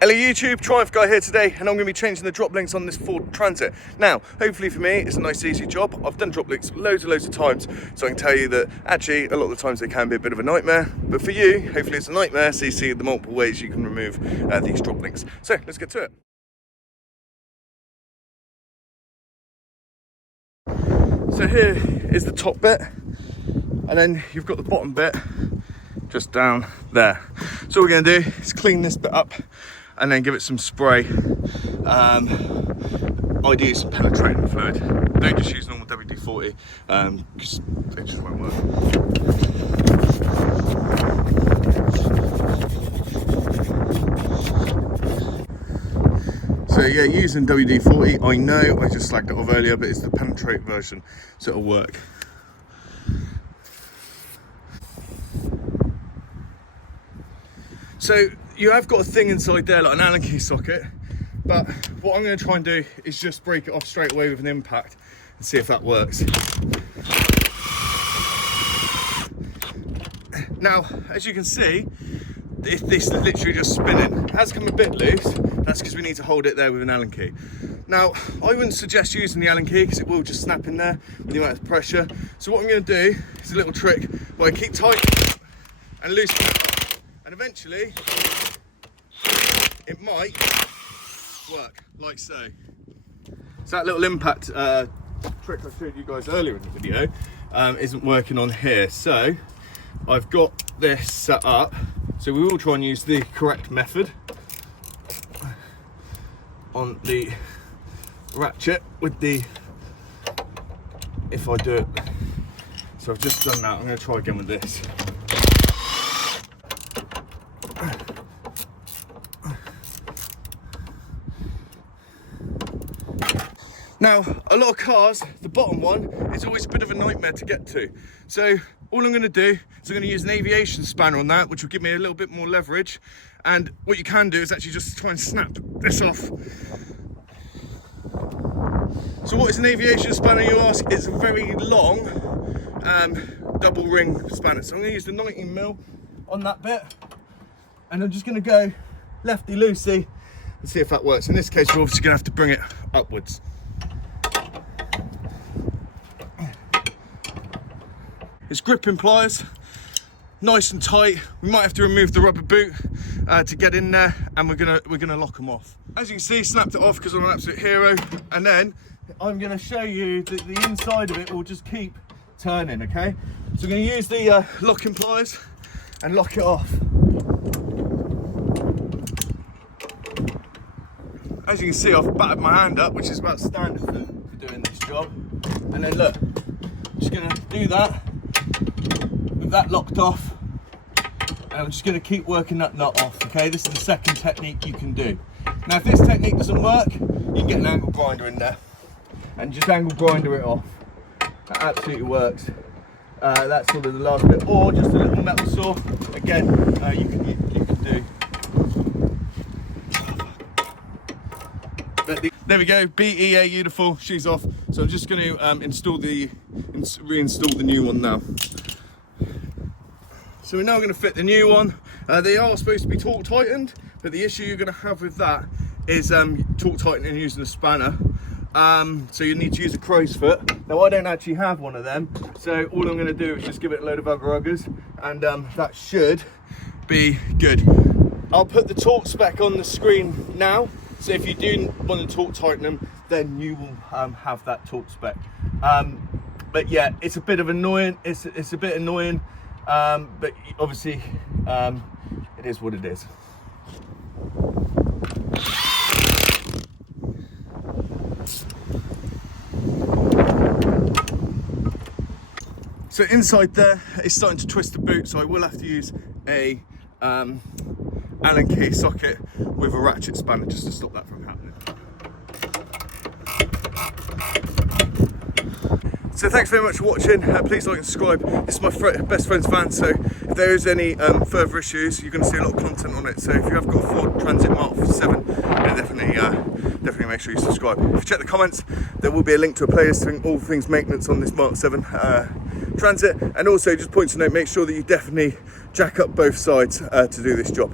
Hello YouTube, Triumph Guy here today, and I'm going to be changing the drop links on this Ford Transit. Now, hopefully for me, it's a nice easy job. I've done drop links loads of times, so I can tell you that actually a lot of the times they can be a bit of a nightmare. But for you, hopefully it's a nightmare, so you see the multiple ways you can remove these drop links. So let's get to it. So here is the top bit, and then you've got the bottom bit just down there. So what we're going to do is clean this bit up and then give it some spray. Ideally some penetrating fluid. Don't just use normal WD-40 because they just won't work. So yeah, using WD-40, I know I just slagged it off earlier, but it's the penetrate version, so it'll work. So you have got a thing inside there, like an Allen key socket, but what I'm going to try and do is just break it off straight away with an impact and see if that works. Now, as you can see, this is literally just spinning. It has come a bit loose. That's because we need to hold it there with an Allen key. Now, I wouldn't suggest using the Allen key because it will just snap in there with the amount of pressure. So what I'm going to do is a little trick where I keep tight and loosen it up. And eventually, it might work, like so. So that little impact trick I showed you guys earlier in the video isn't working on here. So I've got this set up. So we will try and use the correct method on the ratchet with the, if I do it. So I've just done that, I'm going to try again with this. Now, a lot of cars, the bottom one is always a bit of a nightmare to get to. So all I'm going to do is I'm going to use an aviation spanner on that, which will give me a little bit more leverage. And what you can do is actually just try and snap this off. So what is an aviation spanner, you ask? It's a very long double ring spanner. So I'm going to use the 19mm on that bit. And I'm just going to go lefty-loosey and see if that works. In this case, we're obviously going to have to bring it upwards. It's gripping pliers, nice and tight. We might have to remove the rubber boot to get in there, and we're gonna lock them off. As you can see, snapped it off because I'm an absolute hero. And then I'm gonna show you that the inside of it will just keep turning. Okay, so we're gonna use the locking pliers and lock it off. As you can see, I've battered my hand up, which is about standard for doing this job. And then look, I'm just gonna do that. With that locked off, and I'm just going to keep working that nut off. Okay, this is the second technique you can do. Now if this technique doesn't work, you can get an angle grinder in there and just angle grinder it off. That absolutely works. That's sort of the last bit, or just a little metal saw. Again, you can do. But there we go, BEA beautiful, she's off. So I'm just going to reinstall the new one now. So we're now going to fit the new one. They are supposed to be torque tightened, but the issue you're going to have with that is torque tightening using a spanner. So you need to use a crow's foot. Now I don't actually have one of them, so all I'm going to do is just give it a load of uggers, and that should be good. I'll put the torque spec on the screen now, so if you do want to torque tighten them, then you will have that torque spec. But yeah, it's a bit of annoying. It's a bit annoying. But obviously it is what it is. So inside there, it's starting to twist the boot, so I will have to use a Allen key socket with a ratchet spanner just to stop that from happening. So thanks very much for watching. Please like and subscribe. This is my best friend's van, so if there is any further issues, you're going to see a lot of content on it. So if you have got a Ford Transit Mk7, then definitely make sure you subscribe. If you check the comments, there will be a link to a playlist doing all things maintenance on this Mk7 Transit. And also, just points to note, make sure that you definitely jack up both sides to do this job.